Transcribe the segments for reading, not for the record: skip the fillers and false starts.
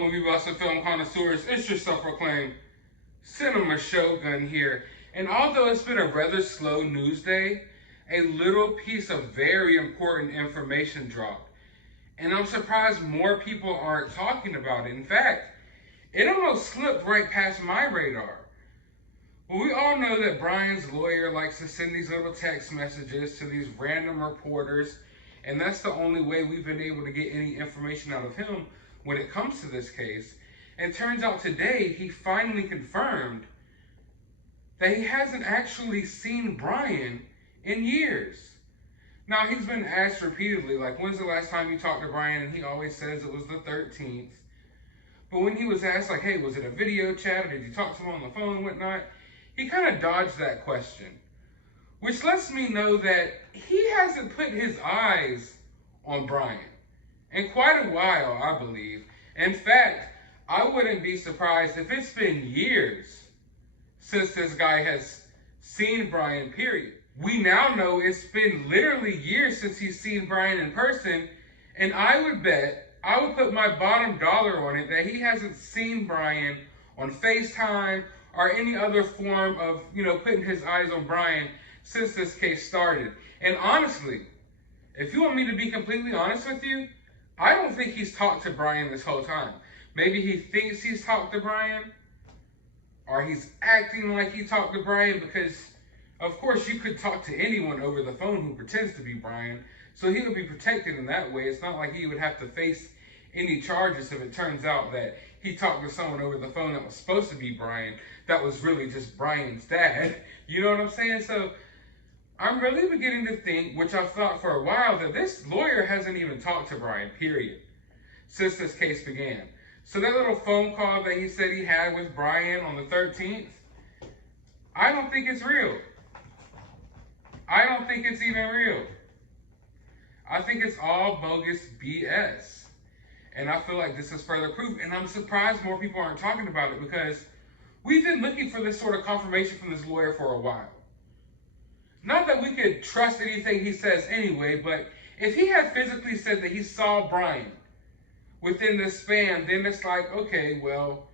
movie buffs and film connoisseurs, it's your self-proclaimed cinema shogun here. And although it's been a rather slow news day, a little piece of very important information dropped. And I'm surprised more people aren't talking about it. In fact, it almost slipped right past my radar. Well, we all know that Brian's lawyer likes to send these little text messages to these random reporters, and that's the only way we've been able to get any information out of him when it comes to this case. And it turns out today he finally confirmed that he hasn't actually seen Brian in years. Now, he's been asked repeatedly, like, when's the last time you talked to Brian? And he always says it was the 13th. But when he was asked, like, hey, was it a video chat, or did you talk to him on the phone and whatnot? He kind of dodged that question, which lets me know that he hasn't put his eyes on Brian in quite a while, I believe. In fact, I wouldn't be surprised if it's been years since this guy has seen Brian, period. We now know it's been literally years since he's seen Brian in person, and I would put my bottom dollar on it that he hasn't seen Brian on FaceTime or any other form of, putting his eyes on Brian since this case started. And honestly, if you want me to be completely honest with you, I don't think he's talked to Brian this whole time. Maybe he thinks he's talked to Brian, or he's acting like he talked to Brian, because of course you could talk to anyone over the phone who pretends to be Brian, so he would be protected in that way. It's not like he would have to face any charges if it turns out that he talked to someone over the phone that was supposed to be Brian, that was really just Brian's dad. You know what I'm saying? So I'm really beginning to think, which I've thought for a while, that this lawyer hasn't even talked to Brian, period, since this case began. So that little phone call that he said he had with Brian on the 13th, I don't think it's real. I don't think it's even real. I think it's all bogus BS. And I feel like this is further proof. And I'm surprised more people aren't talking about it, because we've been looking for this sort of confirmation from this lawyer for a while. Not that we could trust anything he says anyway, but if he had physically said that he saw Brian within this span, then it's like, okay, well,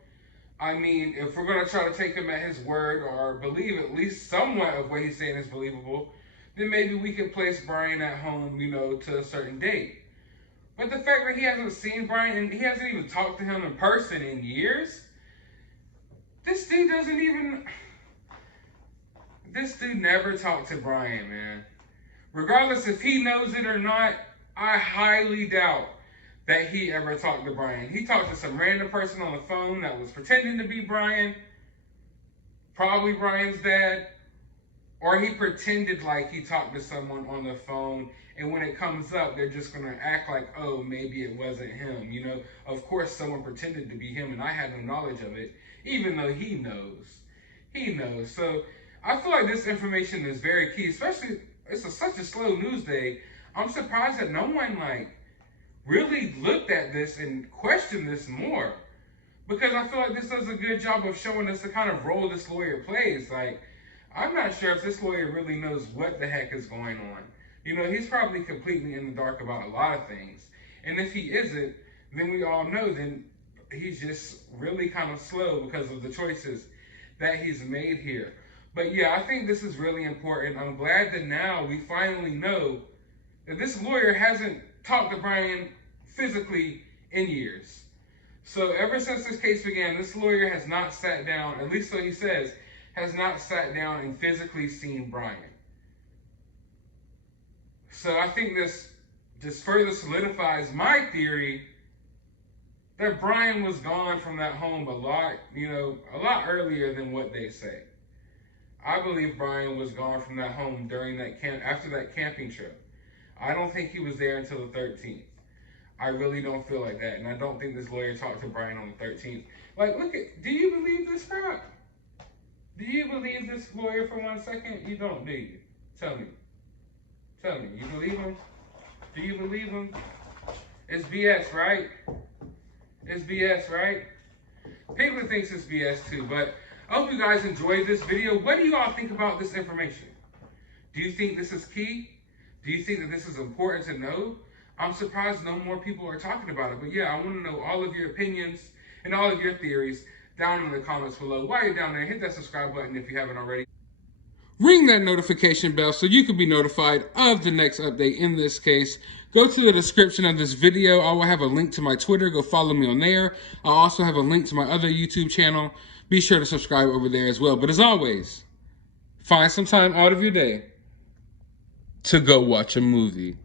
I mean, if we're going to try to take him at his word or believe at least somewhat of what he's saying is believable, then maybe we could place Brian at home, to a certain date. But the fact that he hasn't seen Brian and he hasn't even talked to him in person in years, this dude never talked to Brian, man. Regardless if he knows it or not, I highly doubt that he ever talked to Brian. He talked to some random person on the phone that was pretending to be Brian, probably Brian's dad, or he pretended like he talked to someone on the phone, and when it comes up, they're just going to act like, oh, maybe it wasn't him. Of course, someone pretended to be him, and I had no knowledge of it, even though he knows. He knows. So I feel like this information is very key, especially it's such a slow news day. I'm surprised that no one, really looked at this and questioned this more, because I feel like this does a good job of showing us the kind of role this lawyer plays. I'm not sure if this lawyer really knows what the heck is going on. He's probably completely in the dark about a lot of things. And if he isn't, then we all know then he's just really kind of slow because of the choices that he's made here. But yeah, I think this is really important. I'm glad that now we finally know that this lawyer hasn't talked to Brian physically in years. So ever since this case began, this lawyer has not sat down, at least so he says, has not sat down and physically seen Brian. So I think this just further solidifies my theory that Brian was gone from that home a lot earlier than what they say. I believe Brian was gone from that home after that camping trip. I don't think he was there until the 13th. I really don't feel like that, and I don't think this lawyer talked to Brian on the 13th. Do you believe this crap? Do you believe this lawyer for 1 second? You don't, do you? Tell me. Tell me. You believe him? Do you believe him? It's BS, right? It's BS, right? Piglet thinks it's BS too, but I hope you guys enjoyed this video. What do you all think about this information? Do you think this is key? Do you think that this is important to know? I'm surprised no more people are talking about it. But yeah, I want to know all of your opinions and all of your theories down in the comments below. While you're down there, hit that subscribe button if you haven't already. Ring that notification bell so you can be notified of the next update. In this case, go to the description of this video. I will have a link to my Twitter. Go follow me on there. I'll also have a link to my other YouTube channel. Be sure to subscribe over there as well. But as always, find some time out of your day to go watch a movie.